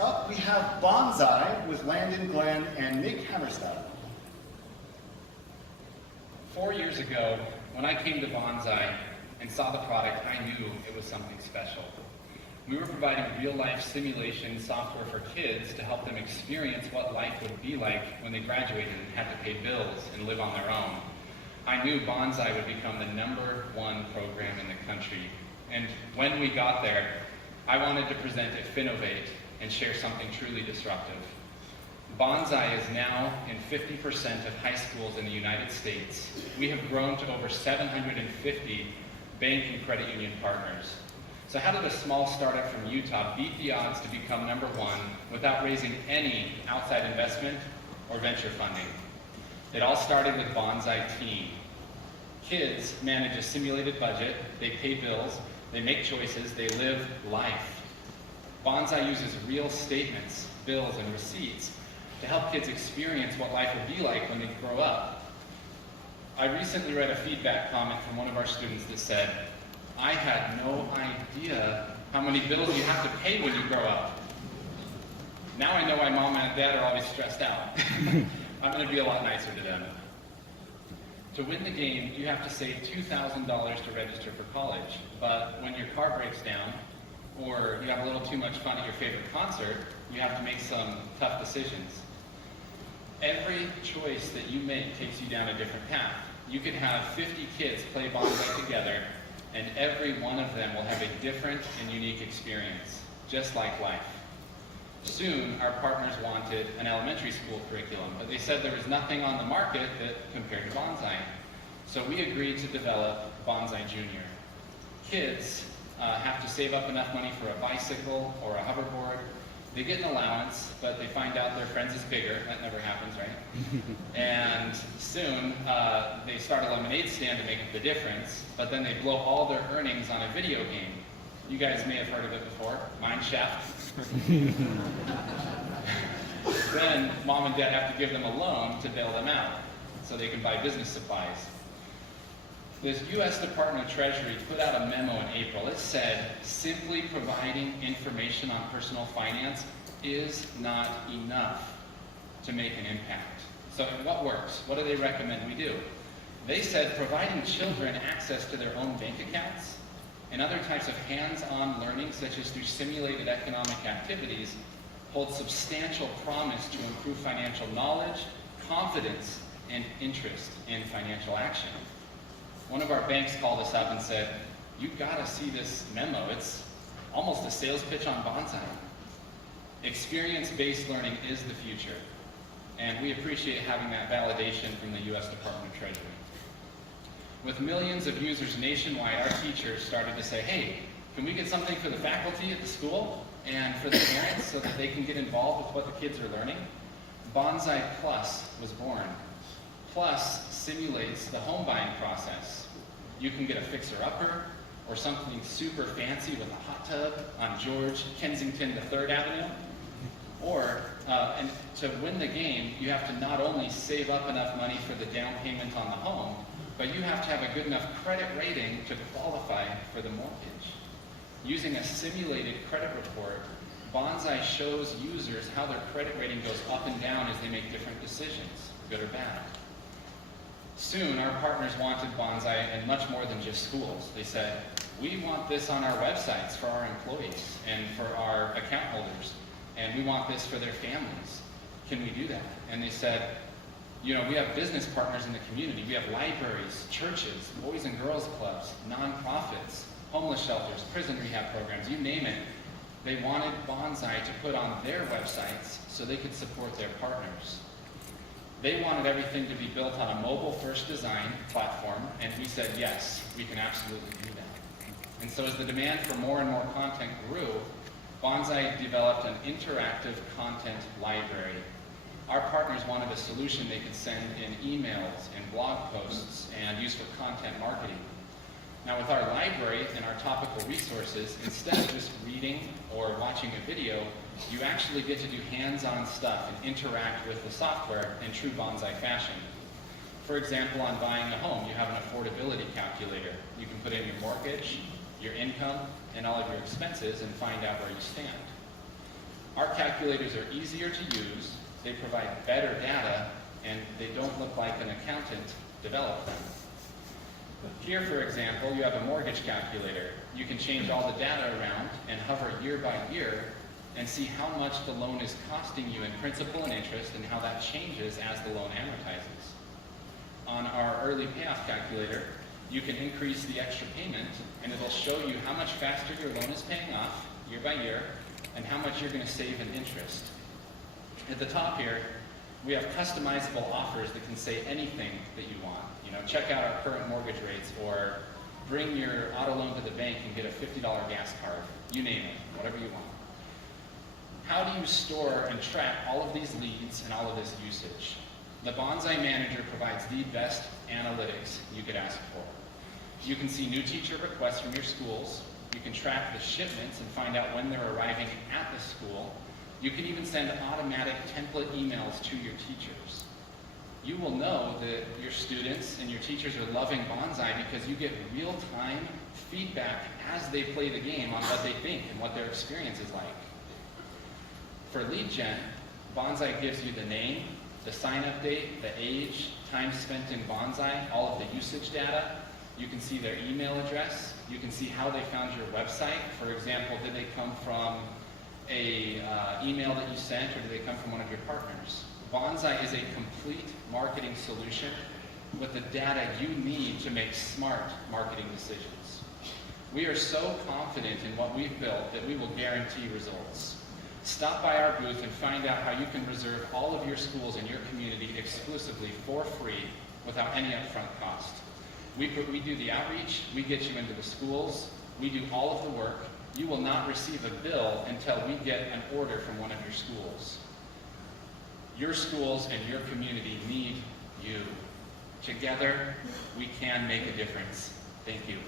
Up we have Bonsai with Landon Glenn and Nick Hammerstad. 4 years ago, when I came to Bonsai and saw the product, I knew it was something special. We were providing real-life simulation software for kids to help them experience what life would be like when they graduated and had to pay bills and live on their own. I knew Bonsai would become the #1 program in the country. And when we got there, I wanted to present at Finovate and share something truly disruptive. Bonsai is now in 50% of high schools in the United States. We have grown to over 750 bank and credit union partners. So how did a small startup from Utah beat the odds to become #1 without raising any outside investment or venture funding? It all started with Bonsai Team. Kids manage a simulated budget, they pay bills, they make choices, they live life. Bonsai uses real statements, bills, and receipts to help kids experience what life will be like when they grow up. I recently read a feedback comment from one of our students that said, "I had no idea how many bills you have to pay when you grow up. Now I know why mom and dad are always stressed out." I'm going to be a lot nicer to them. To win the game, you have to save $2,000 to register for college, but when your car breaks down, or you have a little too much fun at your favorite concert, you have to make some tough decisions. Every choice that you make takes you down a different path. You could have 50 kids play Bonsai together, and every one of them will have a different and unique experience, just like life. Soon, our partners wanted an elementary school curriculum, but they said there was nothing on the market that compared to Bonsai. So we agreed to develop Bonsai Junior. Kids have to save up enough money for a bicycle or a hoverboard. They get an allowance, but they find out their friends is bigger. That never happens, right? And soon, they start a lemonade stand to make up the difference, but then they blow all their earnings on a video game. You guys may have heard of it before, Mine Shaft. Then mom and dad have to give them a loan to bail them out so they can buy business supplies. The U.S. Department of Treasury put out a memo in April. It said, simply providing information on personal finance is not enough to make an impact. So what works? What do they recommend we do? They said providing children access to their own bank accounts and other types of hands-on learning, such as through simulated economic activities, holds substantial promise to improve financial knowledge, confidence, and interest in financial action. One of our banks called us up and said, "You've got to see this memo. It's almost a sales pitch on Bonsai." Experience-based learning is the future, and we appreciate having that validation from the U.S. Department of Treasury. With millions of users nationwide, our teachers started to say, "Hey, can we get something for the faculty at the school and for the parents so that they can get involved with what the kids are learning?" Banzai Plus was born. Plus simulates the home buying process. You can get a fixer-upper or something super fancy with a hot tub on George Kensington the 3rd Avenue. Or, and to win the game, you have to not only save up enough money for the down payment on the home, but you have to have a good enough credit rating to qualify for the mortgage. Using a simulated credit report, Bonsai shows users how their credit rating goes up and down as they make different decisions, good or bad. Soon, our partners wanted Bonsai and much more than just schools. They said, "We want this on our websites for our employees and for our account holders, and we want this for their families. Can we do that?" And they said, "You know, we have business partners in the community. We have libraries, churches, boys and girls clubs, nonprofits, homeless shelters, prison rehab programs, you name it." They wanted Bonsai to put on their websites so they could support their partners. They wanted everything to be built on a mobile-first design platform, and we said, yes, we can absolutely do that. And so as the demand for more and more content grew, Bonsai developed an interactive content library. Our partners wanted a solution they could send in emails and blog posts and use for content marketing. Now with our library and our topical resources, instead of just reading or watching a video, you actually get to do hands-on stuff and interact with the software in true Bonsai fashion. For example, on buying a home, you have an affordability calculator. You can put in your mortgage, your income, and all of your expenses and find out where you stand. Our calculators are easier to use, they provide better data, and they don't look like an accountant developed them. Here, for example, you have a mortgage calculator. You can change all the data around and hover year by year and see how much the loan is costing you in principal and interest and how that changes as the loan amortizes. On our early payoff calculator, you can increase the extra payment and it'll show you how much faster your loan is paying off year by year and how much you're going to save in interest. At the top here, we have customizable offers that can say anything that you want. You know, check out our current mortgage rates, or bring your auto loan to the bank and get a $50 gas card. You name it, whatever you want. How do you store and track all of these leads and all of this usage? The Bonsai Manager provides the best analytics you could ask for. You can see new teacher requests from your schools. You can track the shipments and find out when they're arriving at the school. You can even send automatic template emails to your teachers. You will know that your students and your teachers are loving Bonsai because you get real-time feedback as they play the game on what they think and what their experience is like. For lead gen, Bonsai gives you the name, the sign-up date, the age, time spent in Bonsai, all of the usage data. You can see their email address. You can see how they found your website. For example, did they come from a email that you sent, or did they come from one of your partners? Bonsai is a complete marketing solution with the data you need to make smart marketing decisions. We are so confident in what we've built that we will guarantee results. Stop by our booth and find out how you can reserve all of your schools in your community exclusively for free without any upfront cost. We do the outreach, we get you into the schools, we do all of the work. You will not receive a bill until we get an order from one of your schools. Your schools and your community need you. Together, we can make a difference. Thank you.